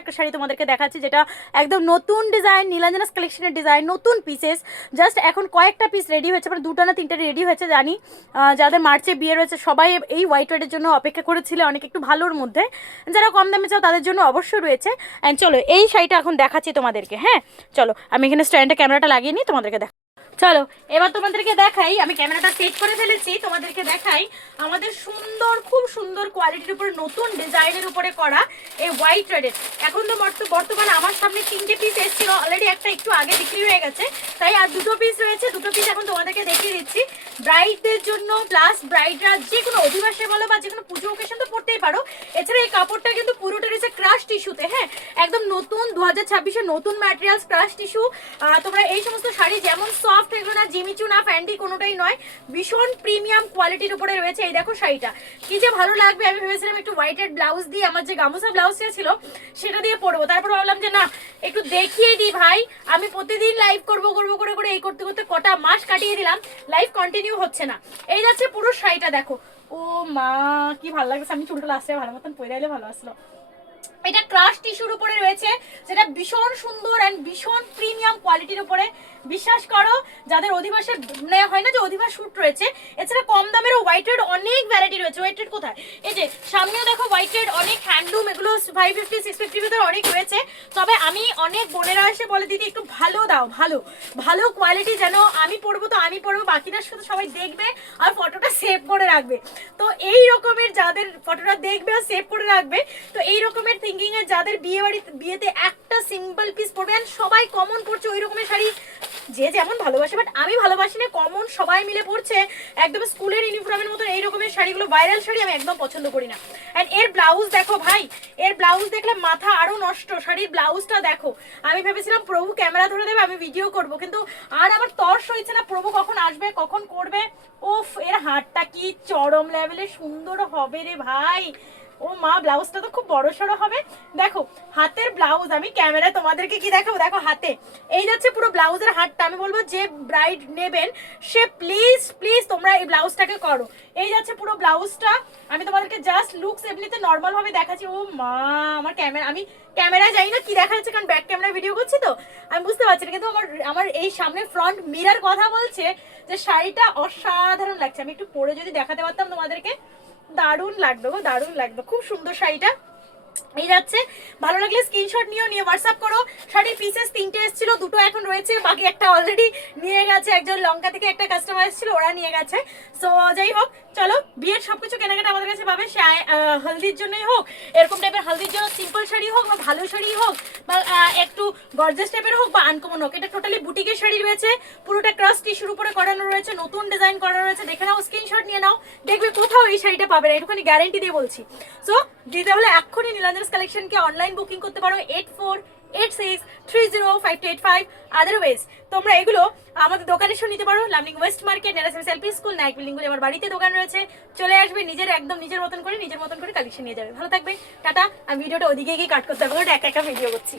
একটা শাড়ি তোমাদেরকে দেখাচ্ছি, যেটা একদম নতুন ডিজাইন, নীলাঞ্জনাস কালেকশনের ডিজাইন, নতুন পিসেস। জাস্ট এখন কয়েকটা পিস রেডি হয়েছে, মানে 2টা না 3টা রেডি হয়েছে জানি। যাদের মার্চে বিয়ে রয়েছে সবাই এই হোয়াইট রেডের জন্য অপেক্ষা করেছিল, অনেক একটু ভালোর মধ্যে। যারা কম দামে চাও তাদের জন্য অবশ্যই রয়েছে। অ্যান্ড চলো এই শাড়িটা এখন দেখাচ্ছি তোমাদেরকে। হ্যাঁ চলো, আমি এখানে স্ট্যান্ডে ক্যামেরাটা লাগিয়ে নিই, তোমাদেরকে দেখা। চলো এবার তোমাদেরকে দেখাই, আমি ক্যামেরাটা সেট করে ফেলেছি, তোমাদেরকে দেখাই আমাদের সুন্দর, খুব সুন্দর কোয়ালিটির উপরে নতুন ডিজাইনের উপরে করা এই হোয়াইট রেডের। এখন তো বর্তমানে আমার সামনে 3টে পিস এসেছিল, অলরেডি একটা একটু আগে বিক্রি হয়ে গেছে, তাই আর 2টো পিস রয়েছে। 2টো পিস এখন তোমাদেরকে দেখিয়ে দিচ্ছি ব্রাইডদের জন্য, প্লাস ব্রাইডরা যে কোনো অধিবাসে বলো বা যে কোনো পুজো ওকেশন তো পড়তেই পারো। এছাড়া এই কাপড়টা কিন্তু পুরোটা রয়েছে ক্রাশ টিস্যুতে। হ্যাঁ একদম নতুন 2026-এর নতুন ম্যাটেরিয়ালস, ক্রাশ টিস্যু। তোমরা এই সমস্ত শাড়ি যেমন সফট, এগুলো না জিমিচু না ফ্যান্ডি কোনোটাই নয়, ভীষণ প্রিমিয়াম কোয়ালিটির উপরে রয়েছে। এই দেখো শাড়িটা কি যে ভালো লাগবে। আমি ভেবেছিলাম একটু হোয়াইটেড ব্লাউজ দিয়ে, আমার যে গামুছা ব্লাউজটা ছিল সেটা দিয়ে পরবো, তারপর ভাবলাম যে না একটু দেখিয়ে দিই ভাই। আমি প্রতিদিন লাইভ করবো করে এই করতে করতে কটা মাস কাটিয়ে দিলাম, লাইভ কন্টিনিউ হচ্ছে না। এই যাচ্ছে পুরো শাড়িটা দেখো। ও মা কি ভালো লাগছে, আমি চুলটা লাস্টে ভালো মতন পরে এলে ভালো আসলো। এটা ক্রাশ টিস্যুর উপরে রয়েছে, যেটা ভীষণ সুন্দর অ্যান্ড ভীষণ প্রিমিয়াম কোয়ালিটির উপরে। বিশ্বাস করো যাদের অধিবাসে হয় না যে অধিবাস শুট রয়েছে, এছাড়া কম দামেরও হোয়াইট রেড অনেক ভ্যারাইটি রয়েছে। হোয়াইট রেড কোথায়, এই যে সামনেও দেখো হোয়াইট রেড, অনেক হ্যান্ডলুম, এগুলো 550 650 ভিতরে অনেক রয়েছে। তবে আমি অনেক বোনেরা এসে বলে দিদি একটু ভালো দাও, ভালো ভালো কোয়ালিটি, যেন আমি পরবো তো আমি পরবো, বাকিদের সাথে সবাই দেখবে আর ফটোটা সেভ করে রাখবে। তো এই রকমের যাদের ফটোটা দেখবে আর সেভ করে রাখবে, তো এই রকমের থিঙ্কিং এর যাদের বিয়েতে একটা সিম্পল পিস পরবে, আর সবাই কমন পড়ছে ওই রকমের শাড়ি, যে যেমন ভালোবাসে, বাট আমি ভালোবাসি না কমন সবাই মিলে পড়ছে একদম স্কুলের ইউনিফর্মের মতো এই রকমের শাড়িগুলো, ভাইরাল শাড়ি আমি একদম পছন্দ করি না। এন্ড এর ব্লাউজ দেখো ভাই, এর ব্লাউজ দেখলে মাথা আরো নষ্ট। শাড়ির ব্লাউজটা দেখো, আমি ভেবেছিলাম প্রভু ক্যামেরা ধরে দেবে আমি ভিডিও করব, কিন্তু আর আমার তর্স হয়েছে না প্রভু কখন আসবে কখন করবে। ওফ, এর হাতটা কি চরম লেভেলে সুন্দর হবে রে ভাই। ও মা, ব্লাউজটা তো খুব বড় সড়ো হবে। দেখো হাতের ব্লাউজ, আমি ক্যামেরায় তোমাদেরকে কি দেখাবো, দেখো হাতে এই যাচ্ছে পুরো ব্লাউজের হাতটা। আমি বলবো যে ব্রাইড নেবেন সে প্লিজ প্লিজ তোমরা এই ব্লাউজটাকে করো। এই যাচ্ছে পুরো ব্লাউজটা, আমি তোমাদেরকে জাস্ট লুকস এমনিতে নর্মাল ভাবে দেখাচ্ছি। ও মা, আমার ক্যামেরা, আমি ক্যামেরায় যাই না কি দেখা যাচ্ছে, কারণ ব্যাক ক্যামেরা ভিডিও করছি তো আমি বুঝতে পারছি না, কিন্তু আমার এই সামনে ফ্রন্ট মিরার কথা বলছে যে শাড়িটা অসাধারণ লাগছে। আমি একটু পরে যদি দেখাতে পারতাম তোমাদেরকে, দারুণ লাগতো গো, দারুণ লাগতো, খুব সুন্দর শাড়িটা। এই যাচ্ছে, ভালো লাগলে স্ক্রিনশট নিয়ে হোয়াটসঅ্যাপ করো। শাড়ির পিসেস 3টে এসেছিল, 2টো এখন রয়েছে, বাকি একটা অলরেডি নিয়ে গেছে, একজন লঙ্কা থেকে একটা কাস্টমার এসেছিল, ওরা নিয়ে গেছে। সো যাই হোক, চলো বিয়ের সবকিছু কেনাকাটা আমাদের কাছে পাবে, হলদির জন্যই হোক, এরকম টাইপের হলদির জন্য সিম্পল শাড়ি হোক বা ভালো শাড়ি হোক বা একটু গর্জাস টাইপের হোক বা আনকমন হোক, এটা টোটালি বুটিকের শাড়ি রয়েছে, পুরোটা ক্রস টিস্যুর উপরে করানো রয়েছে, নতুন ডিজাইন করানো রয়েছে। দেখে নাও, স্ক্রিনশট নিয়ে নাও, দেখবে কোথাও এই শাড়িটা পাবে না, একটুখানি গ্যারেন্টি দিয়ে বলছি। সো দিতে হলে এক্ষুনি নীলাঞ্জনাস কালেকশনকে অনলাইন বুকিং করতে পারো 8486305285। আদারওয়াইজ তোমরা এগুলো আমাদের দোকানে এসে নিতে পারো, লামডিং ওয়েস্ট মার্কেট, নেরাসেস এলপি স্কুল, নাইক বিল্ডিং, আমার বাড়িতে দোকান রয়েছে। চলে আসবে, একদম নিজের মতন করে কালেকশন নিয়ে যাবে। ভালো থাকবে, টাটা। আমি ভিডিওটা ওদিকে গিয়ে কাট করতে হবে, একা একা ভিডিও করছি।